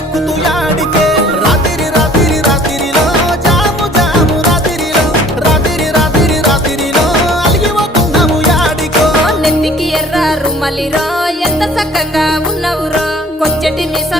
ఎక్కుతూ యాడికే రాత్రి రాత్రి రాత్రిలో జాము జాము రాత్రిలో రాత్రి రాత్రి రాత్రిలో అలిగిపోతున్నావు యాడికో నెత్తికి ఎర్ర రుమలిరో ఎంత చక్కగా ఉన్నవురో కొచ్చటి